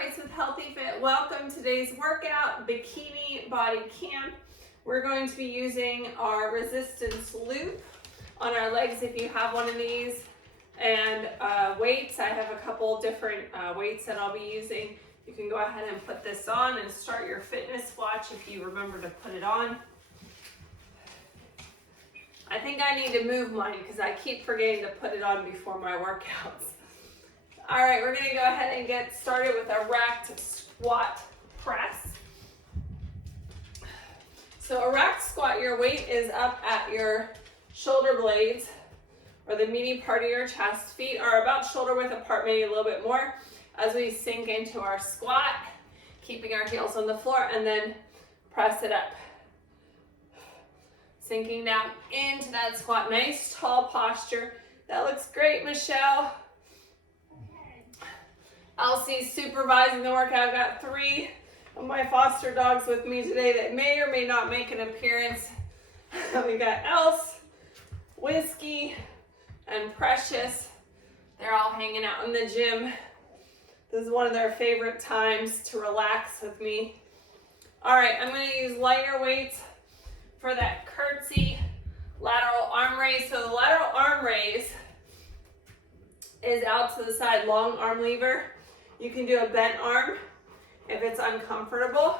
Celebrates with Healthy Fit. Welcome to today's workout, Bikini Body Camp. We're going to be using our resistance loop on our legs if you have one of these, and weights. I have a couple different weights that I'll be using. You can go ahead and put this on and start your fitness watch if you remember to put it on. I think I need to move mine because I keep forgetting to put it on before my workouts. All right, we're gonna go ahead and get started with a racked squat press. So a racked squat, your weight is up at your shoulder blades or the meaty part of your chest. Feet are about shoulder width apart, maybe a little bit more, as we sink into our squat, keeping our heels on the floor, and then press it up. Sinking down into that squat. Nice tall posture. That looks great, Michelle. Elsie's supervising the workout. I've got 3 of my foster dogs with me today that may or may not make an appearance. We got Else, Whiskey, and Precious. They're all hanging out in the gym. This is one of their favorite times to relax with me. All right, I'm going to use lighter weights for that curtsy lateral arm raise. So the lateral arm raise is out to the side, long arm lever. You can do a bent arm if it's uncomfortable.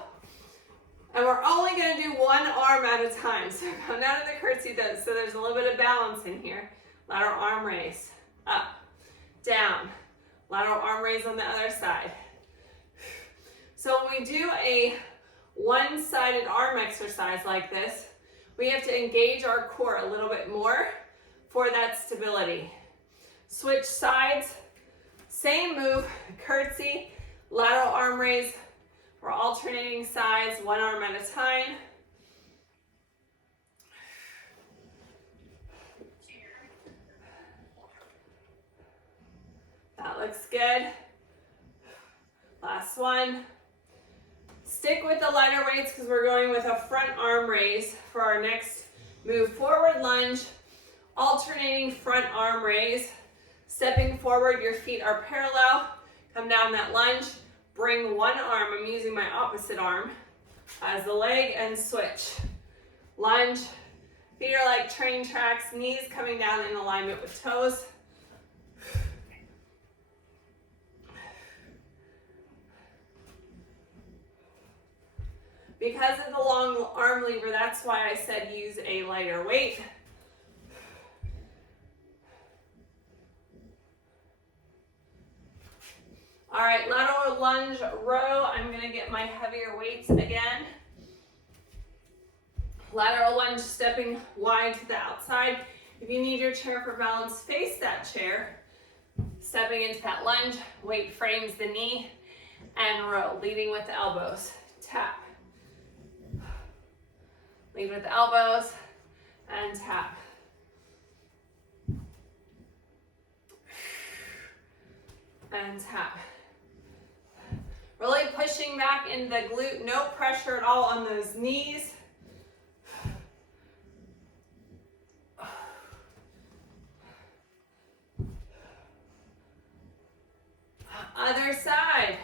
And we're only going to do one arm at a time. So come down to the curtsy, so there's a little bit of balance in here. Lateral arm raise, up, down. Lateral arm raise on the other side. So when we do a one-sided arm exercise like this, we have to engage our core a little bit more for that stability. Switch sides, same move, curtsy, lateral arm raise. We're alternating sides, one arm at a time. That looks good. Last one. Stick with the lighter weights because we're going with a front arm raise for our next move. Forward lunge, alternating front arm raise. Stepping forward, your feet are parallel. Come down that lunge. Bring one arm, I'm using my opposite arm as the leg, and switch. Lunge. Feet are like train tracks, knees coming down in alignment with toes. Because of the long arm lever, that's why I said use a lighter weight. All right, lateral lunge row. I'm gonna get my heavier weights again. Lateral lunge, stepping wide to the outside. If you need your chair for balance, face that chair. Stepping into that lunge, weight frames the knee, and row, leading with the elbows. Tap. Lead with the elbows, and tap. And tap. Really pushing back into the glute, no pressure at all on those knees. Other side.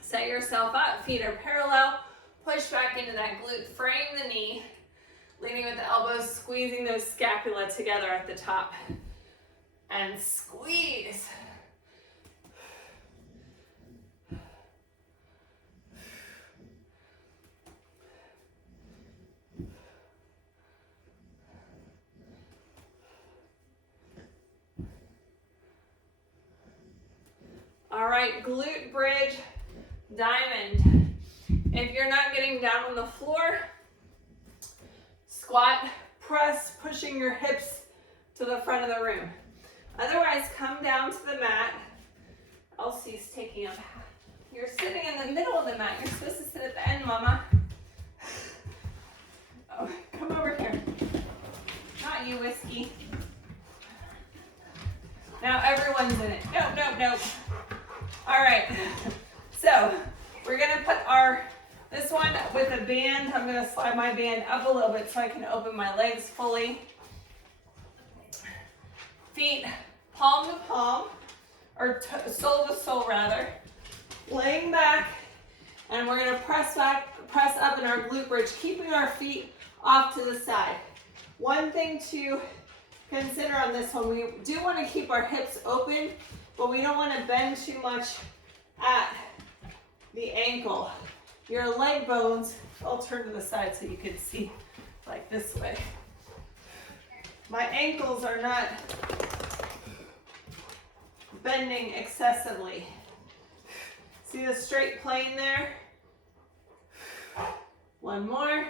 Set yourself up, feet are parallel. Push back into that glute, frame the knee. Leaning with the elbows, squeezing those scapula together at the top. And squeeze. All right, glute bridge, diamond. If you're not getting down on the floor, squat, press, pushing your hips to the front of the room. Otherwise, come down to the mat. Elsie's taking up. You're sitting in the middle of the mat. You're supposed to sit at the end, Mama. Oh, come over here. Not you, Whiskey. Now everyone's in it. Nope, nope, nope. All right, so we're gonna put this one with a band. I'm gonna slide my band up a little bit so I can open my legs fully. Feet palm to palm, or sole to sole rather. open our glute bridge, keeping our feet off to the side. One thing to consider on this one, we do want to keep our hips open, but we don't want to bend too much at the ankle. Your leg bones, I'll turn to the side so you can see like this way. My ankles are not bending excessively. See the straight plane there? One more.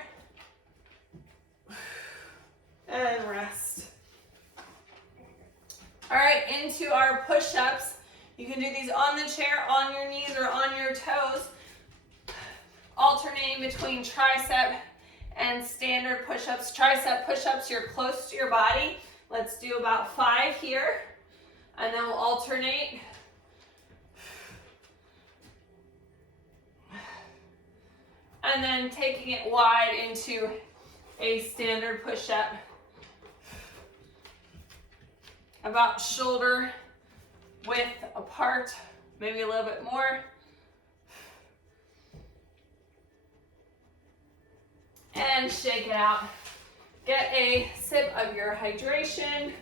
And rest. All right, into our push-ups. You can do these on the chair, on your knees, or on your toes, alternating between tricep and standard push-ups. Tricep push-ups, you're close to your body. Let's do about 5 here, and then we'll alternate. And then taking it wide into a standard push-up. About shoulder width apart, maybe a little bit more. And shake it out. Get a sip of your hydration.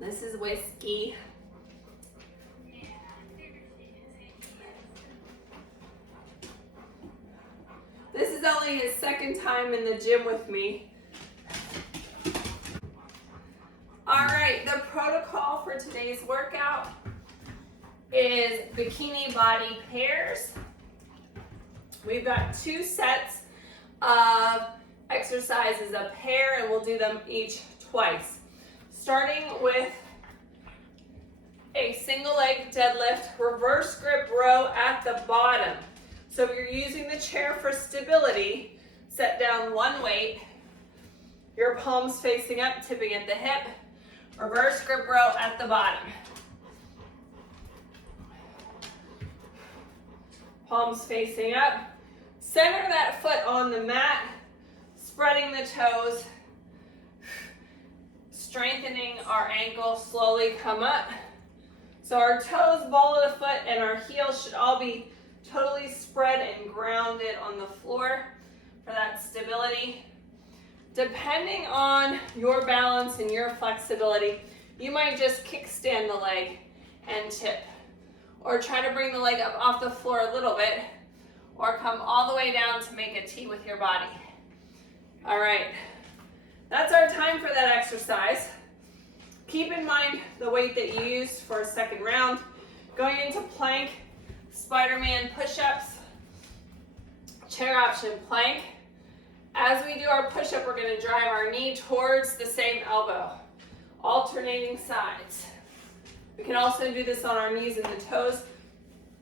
This is whiskey. This is only his second time in the gym with me. All right, the protocol for today's workout is bikini body pairs. We've got 2 sets of exercises, a pair, and we'll do them each twice. Starting with a single leg deadlift, reverse grip row at the bottom. So if you're using the chair for stability, set down one weight, your palms facing up, tipping at the hip, reverse grip row at the bottom. Palms facing up. Center that foot on the mat, spreading the toes, strengthening our ankle, slowly come up. So our toes, ball of the foot, and our heels should all be totally spread and grounded on the floor for that stability. Depending on your balance and your flexibility, you might just kickstand the leg and tip, or try to bring the leg up off the floor a little bit, or come all the way down to make a T with your body. All right, that's our time for that exercise. Keep in mind the weight that you used for a second round. Going into plank, Spider-Man push-ups, chair option plank. As we do our push-up, we're going to drive our knee towards the same elbow, alternating sides. We can also do this on our knees and the toes.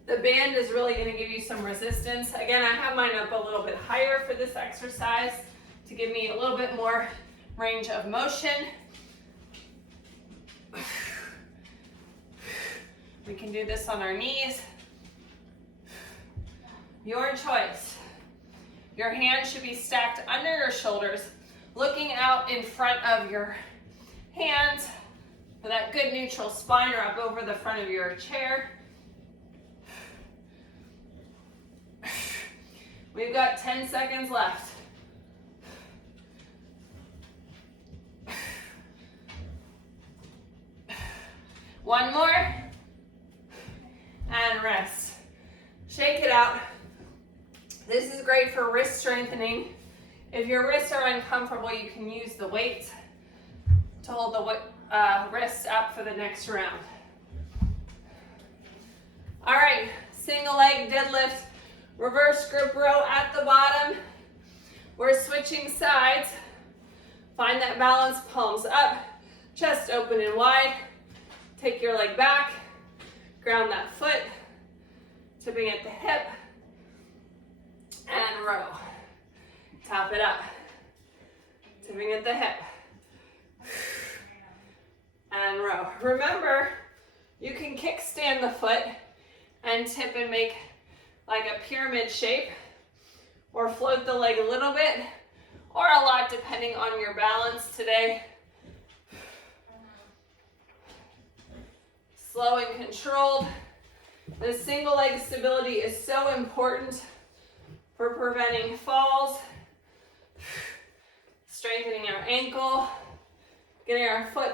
The band is really going to give you some resistance. Again, I have mine up a little bit higher for this exercise to give me a little bit more range of motion. We can do this on our knees. Your choice. Your hands should be stacked under your shoulders, looking out in front of your hands for that good neutral spine, or up over the front of your chair. We've got 10 seconds left. One more, and rest. Shake it out. This is great for wrist strengthening. If your wrists are uncomfortable, you can use the weights to hold the wrists up for the next round. All right, single leg deadlift, reverse grip row at the bottom. We're switching sides. Find that balance, palms up, chest open and wide. Take your leg back, ground that foot, tipping at the hip, and row. Top it up, tipping at the hip, and row. Remember, you can kickstand the foot and tip and make like a pyramid shape, or float the leg a little bit, or a lot depending on your balance today. slow and controlled. The single leg stability is so important for preventing falls, strengthening our ankle, getting our foot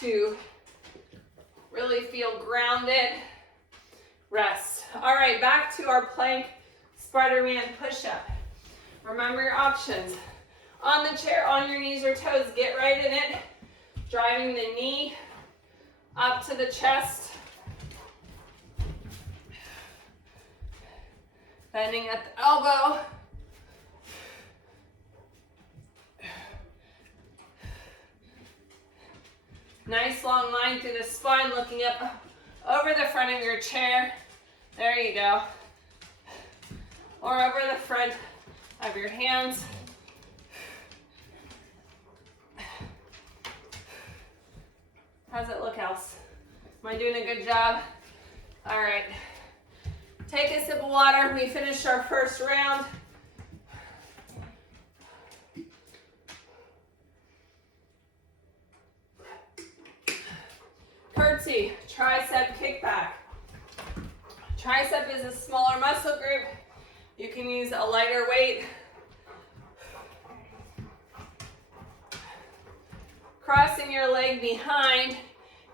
to really feel grounded. Rest. All right, back to our plank Spider-Man push-up. Remember your options. On the chair, on your knees or toes, get right in it. Driving the knee up to the chest. Bending at the elbow. Nice long line through the spine, looking up over the front of your chair. There you go. Or over the front of your hands. How's it look, Else? Am I doing a good job? All right. Take a sip of water. We finished our first round. Curtsy, tricep kickback. Tricep is a smaller muscle group. You can use a lighter weight. Crossing your leg behind.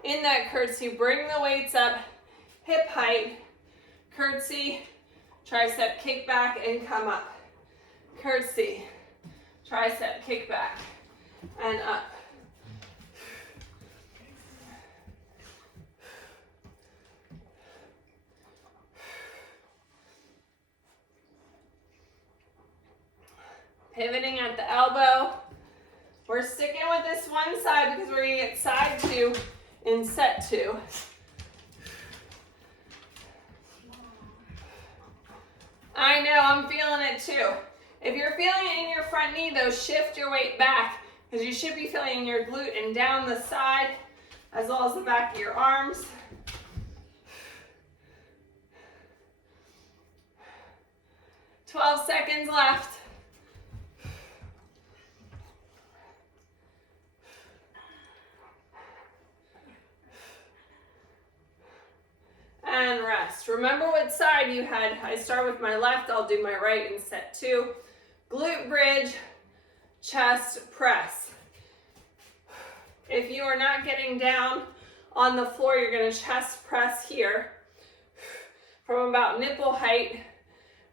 In that curtsy, bring the weights up, hip height. Curtsy, tricep kickback, and come up. Curtsy, tricep kickback, and up. Pivoting at the elbow. We're sticking with this one side because we're going to get side 2 in set 2. I know, I'm feeling it too. If you're feeling it in your front knee though, shift your weight back because you should be feeling your glute and down the side as well as the back of your arms. "12 seconds left. And rest. Remember what side you had. I start with my left, I'll do my right in set 2. Glute bridge, chest press. If you are not getting down on the floor, you're going to chest press here from about nipple height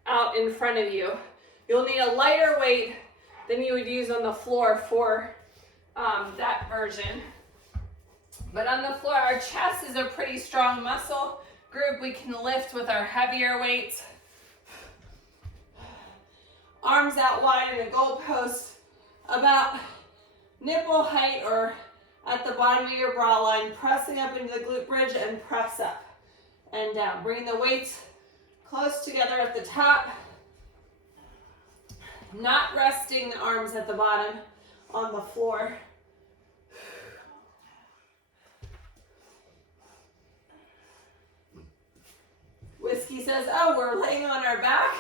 out in front of you. You'll need a lighter weight than you would use on the floor for that version. But on the floor, our chest is a pretty strong muscle group. We can lift with our heavier weights. Arms out wide in a goalpost about nipple height or at the bottom of your bra line, pressing up into the glute bridge and press up and down. Bring the weights close together at the top, not resting the arms at the bottom on the floor. Whiskey says, "Oh, we're laying on our back."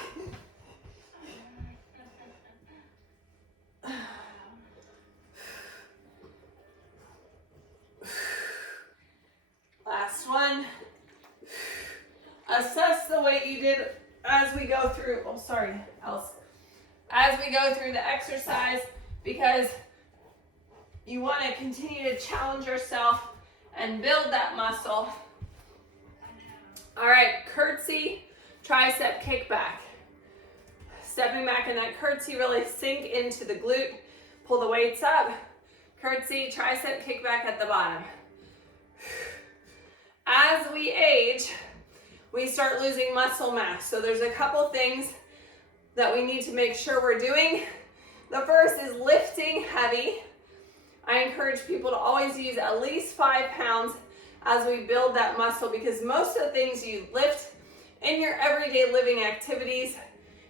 Last one. Assess the weight you did as we go through, as we go through the exercise, because you want to continue to challenge yourself and build that muscle. All right, curtsy, tricep kickback. Stepping back in that curtsy, really sink into the glute. Pull the weights up. Curtsy, tricep kickback at the bottom. As we age, we start losing muscle mass. So there's a couple things that we need to make sure we're doing. The first is lifting heavy. I encourage people to always use at least 5 pounds as we build that muscle, because most of the things you lift in your everyday living activities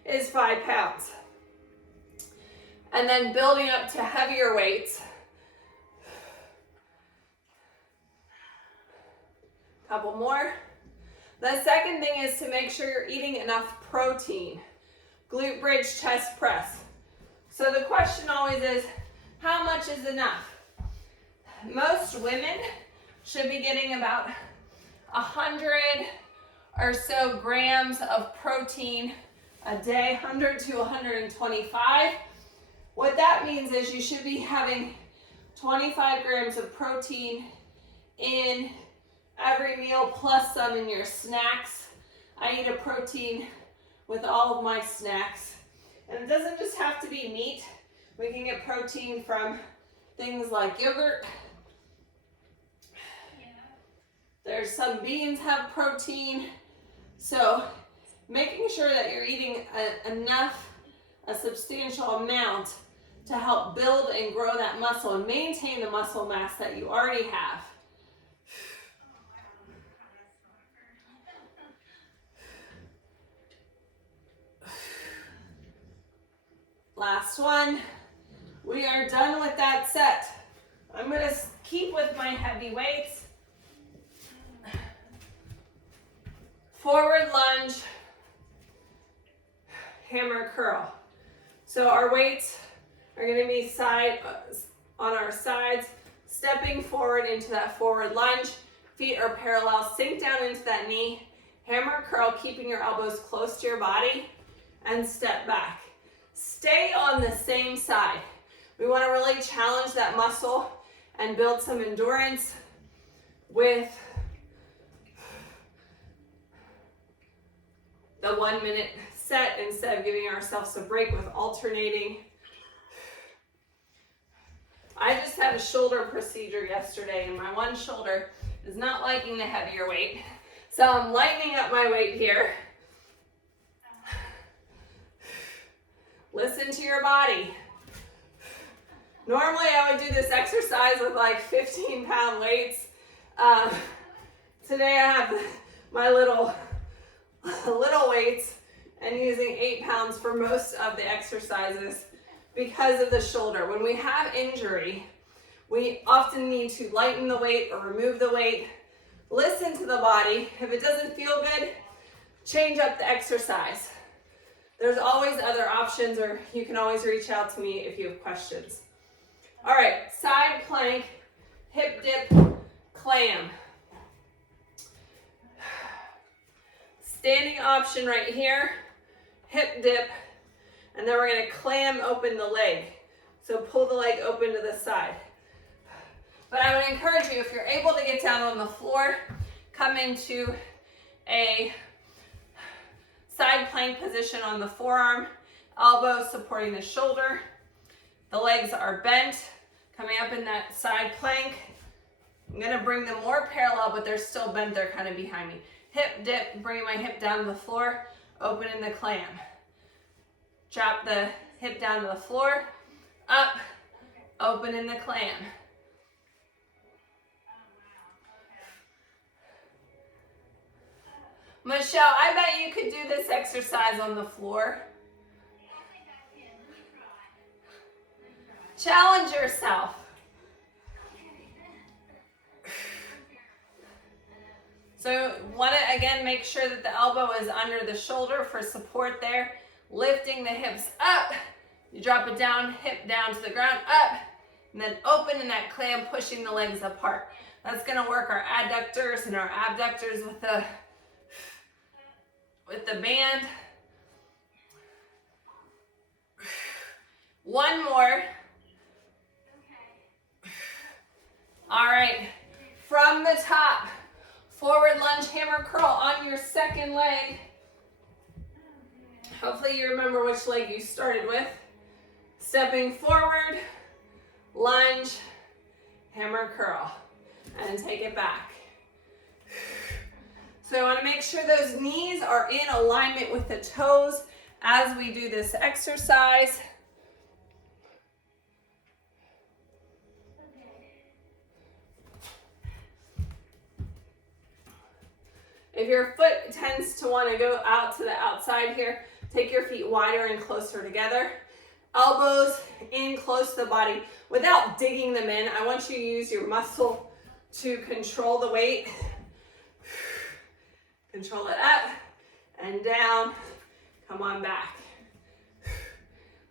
is 5 pounds. And then building up to heavier weights. Couple more. The second thing is to make sure you're eating enough protein. Glute bridge, chest press. So the question always is, how much is enough? Most women should be getting about 100 or so grams of protein a day, 100 to 125. What that means is you should be having 25 grams of protein in every meal plus some in your snacks. I eat a protein with all of my snacks. And it doesn't just have to be meat. We can get protein from things like yogurt. There's some beans have protein. So making sure that you're eating a substantial amount to help build and grow that muscle and maintain the muscle mass that you already have. Last one. We are done with that set. I'm going to keep with my heavy weights. Forward lunge, hammer curl. So our weights are going to be on our sides, stepping forward into that forward lunge. Feet are parallel, sink down into that knee. Hammer curl, keeping your elbows close to your body, and step back. Stay on the same side. We want to really challenge that muscle and build some endurance with the 1 minute set instead of giving ourselves a break with alternating. I just had a shoulder procedure yesterday and my one shoulder is not liking the heavier weight. So I'm lightening up my weight here. Listen to your body. Normally I would do this exercise with like 15-pound weights. Today I have my little weights and using 8 pounds for most of the exercises because of the shoulder. When we have injury, we often need to lighten the weight or remove the weight. Listen to the body. If it doesn't feel good, change up the exercise. There's always other options, or you can always reach out to me if you have questions. All right, side plank, hip dip, clam. Standing option right here, hip dip, and then we're going to clam open the leg. So pull the leg open to the side. But I would encourage you, if you're able to get down on the floor, come into a side plank position on the forearm, elbows supporting the shoulder. The legs are bent, coming up in that side plank. I'm going to bring them more parallel, but they're still bent. They're kind of behind me. Hip dip, bringing my hip down to the floor, open in the clam. Drop the hip down to the floor, up, open in the clam. Michelle, I bet you could do this exercise on the floor. Challenge yourself. So want to, again, make sure that the elbow is under the shoulder for support there. Lifting the hips up. You drop it down, hip down to the ground, up. And then open in that clam, pushing the legs apart. That's going to work our adductors and our abductors with the band. One more. All right, from the top, forward lunge, hammer curl on your second leg. Hopefully you remember which leg you started with. Stepping forward, lunge, hammer curl, and take it back. So I want to make sure those knees are in alignment with the toes as we do this exercise. If your foot tends to want to go out to the outside here, take your feet wider and closer together. Elbows in close to the body without digging them in. I want you to use your muscle to control the weight. Control it up and down. Come on back.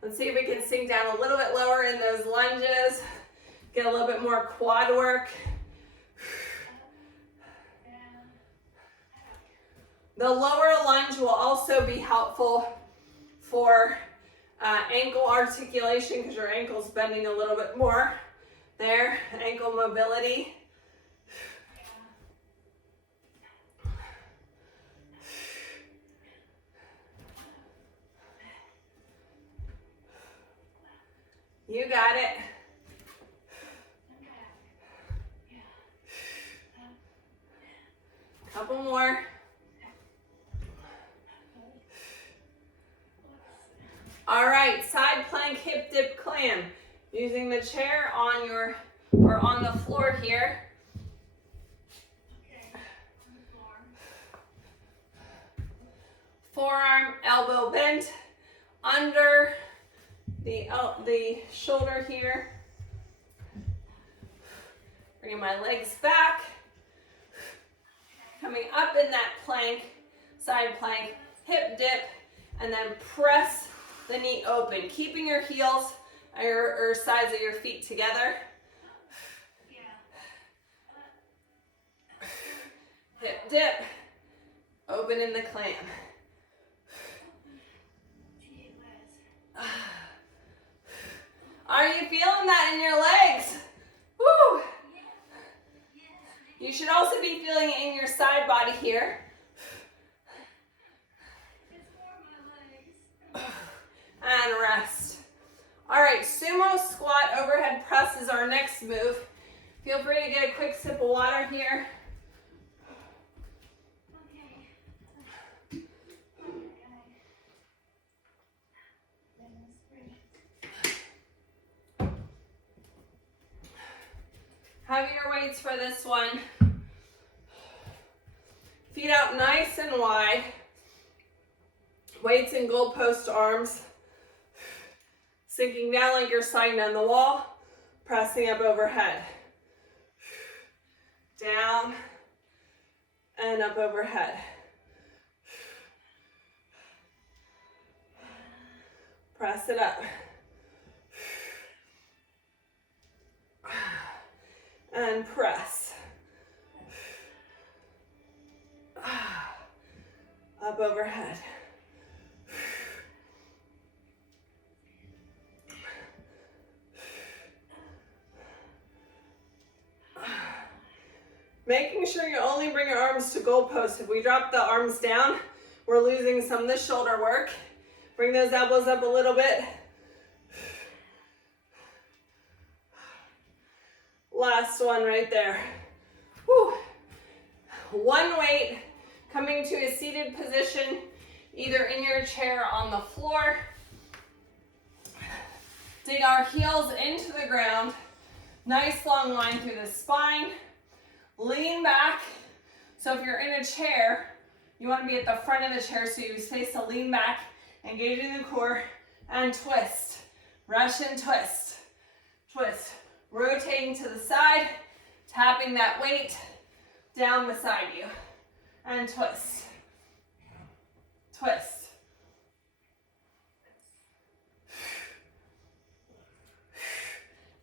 Let's see if we can sink down a little bit lower in those lunges. Get a little bit more quad work. The lower lunge will also be helpful for ankle articulation because your ankle's bending a little bit more. There, ankle mobility. You got it. Couple more. All right, side plank, hip dip, clam. Using the chair on your, or on the floor here. Forearm, elbow bent under the shoulder here. Bringing my legs back. Coming up in that plank, side plank, hip dip, and then press the knee open. Keeping your heels or sides of your feet together. Hip dip, open in the clam. Are you feeling that in your legs? Woo! You should also be feeling it in your side body here. And rest. All right, sumo squat overhead press is our next move. Feel free to get a quick sip of water here. Heavier weights for this one. Feet out nice and wide. Weights in goalpost arms. Sinking down like you're sliding down the wall. Pressing up overhead. Down and up overhead. Press it up. And press. Up overhead. Making sure you only bring your arms to goalposts. If we drop the arms down, we're losing some of the shoulder work. Bring those elbows up a little bit. Last one right there. Whew. One weight, coming to a seated position, either in your chair or on the floor. Dig our heels into the ground. Nice long line through the spine. Lean back. So if you're in a chair, you want to be at the front of the chair so you stay to lean back, engaging the core, and twist. Russian twist. Twist. Rotating to the side, tapping that weight down beside you. And twist. Twist.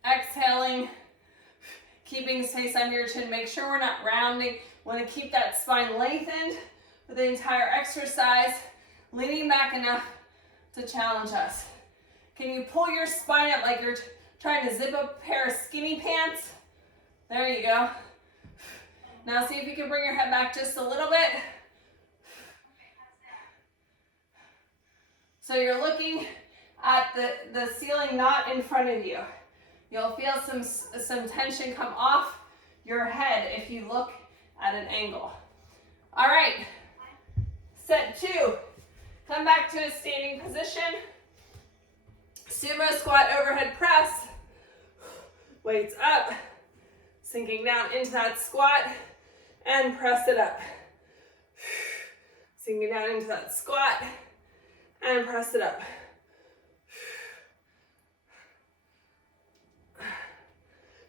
Exhaling. Keeping space under your chin. Make sure we're not rounding. Want to keep that spine lengthened for the entire exercise. Leaning back enough to challenge us. Can you pull your spine up like you're trying to zip up a pair of skinny pants? There you go. Now see if you can bring your head back just a little bit. So you're looking at the ceiling, not in front of you. You'll feel some tension come off your head if you look at an angle. All right, set 2. Come back to a standing position. Sumo squat overhead press. Weights up, sinking down into that squat, and press it up. Sinking down into that squat, and press it up.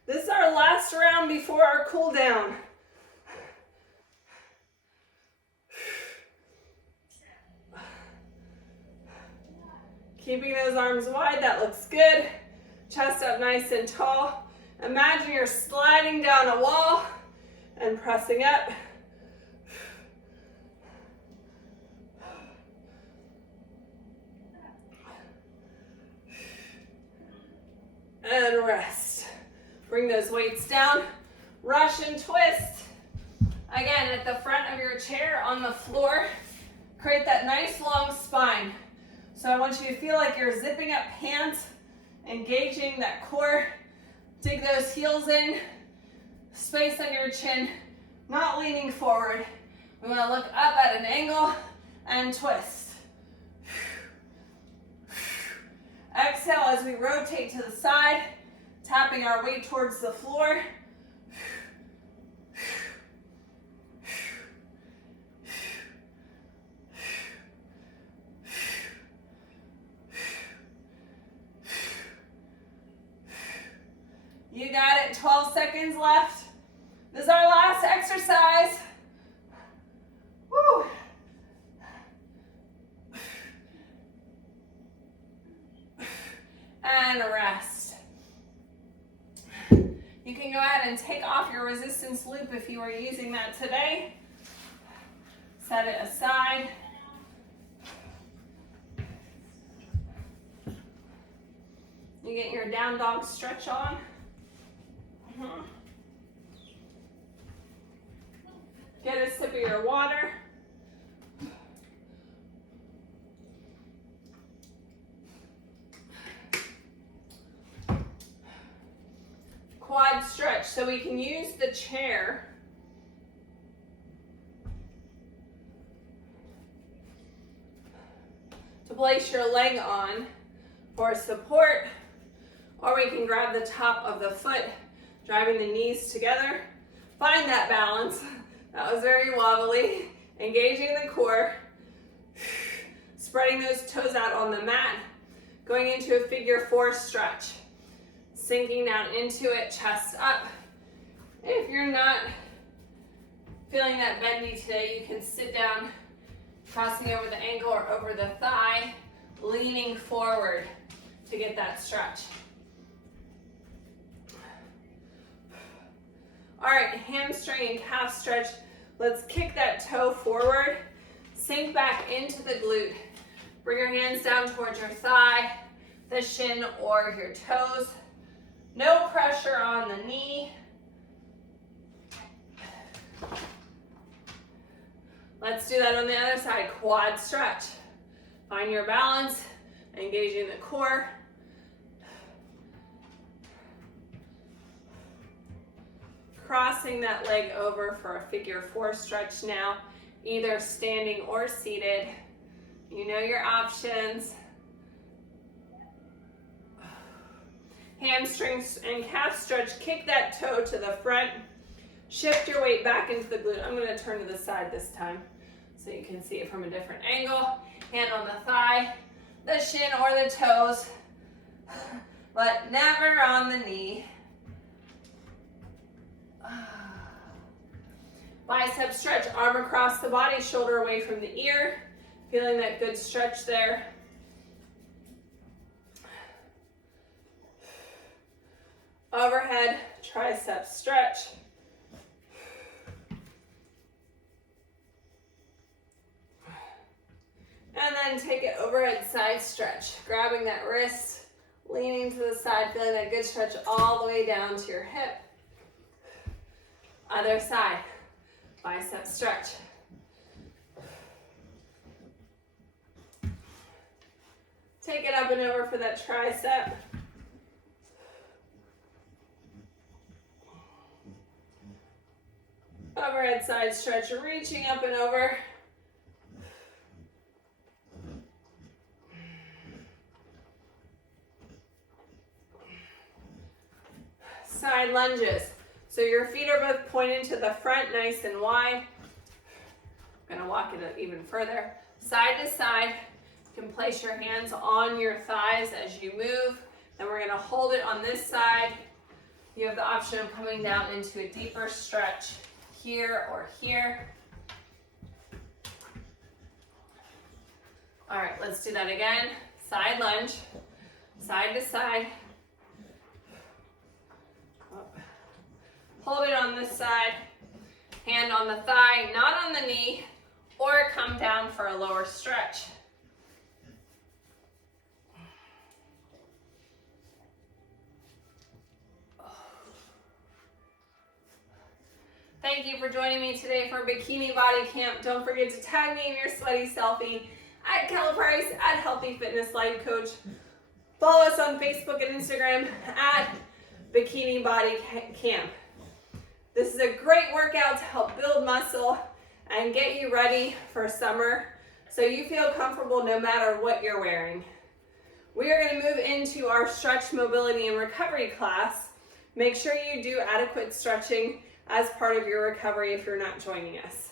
This is our last round before our cool down. Keeping those arms wide, that looks good. Chest up nice and tall. Imagine you're sliding down a wall and pressing up. and rest. Bring those weights down, rush and twist. Again, at the front of your chair on the floor, create that nice long spine. So I want you to feel like you're zipping up pants, engaging that core. Dig those heels in, space on your chin, not leaning forward. We want to look up at an angle and twist. Exhale as we rotate to the side, tapping our weight towards the floor. You got it, 12 seconds left. This is our last exercise. Woo. And rest. You can go ahead and take off your resistance loop if you were using that today. Set it aside. You get your down dog stretch on. Get a sip of your water. Quad stretch, so we can use the chair to place your leg on for support, or we can grab the top of the foot, driving the knees together. Find that balance. That was very wobbly. Engaging the core, spreading those toes out on the mat, going into a figure 4 stretch. Sinking down into it, chest up. If you're not feeling that bendy today, you can sit down, crossing over the ankle or over the thigh, leaning forward to get that stretch. All right, hamstring and calf stretch. Let's kick that toe forward, sink back into the glute. Bring your hands down towards your thigh, the shin, or your toes. No pressure on the knee. Let's do that on the other side, quad stretch. Find your balance, engaging the core. Crossing that leg over for a figure 4 stretch now, either standing or seated. You know your options. Hamstrings and calf stretch, kick that toe to the front. Shift your weight back into the glute. I'm going to turn to the side this time so you can see it from a different angle. Hand on the thigh, the shin or the toes, but never on the knee. Bicep stretch, arm across the body, shoulder away from the ear. Feeling that good stretch there. Overhead tricep stretch. And then take it overhead side stretch. Grabbing that wrist, leaning to the side, feeling that good stretch all the way down to your hip. Other side, bicep stretch. Take it up and over for that tricep. Overhead side stretch, reaching up and over. Side lunges. So your feet are both pointed to the front, nice and wide. I'm gonna walk it even further. Side to side, you can place your hands on your thighs as you move. Then we're gonna hold it on this side. You have the option of coming down into a deeper stretch here or here. All right, let's do that again. Side lunge, side to side. Hold it on this side, hand on the thigh, not on the knee, or come down for a lower stretch. thank you for joining me today for Bikini Body Camp. Don't forget to tag me in your sweaty selfie at Cal Price at Healthy Fitness Life Coach. Follow us on Facebook and Instagram at Bikini Body Camp. This is a great workout to help build muscle and get you ready for summer so you feel comfortable no matter what you're wearing. We are going to move into our stretch, mobility, and recovery class. Make sure you do adequate stretching as part of your recovery if you're not joining us.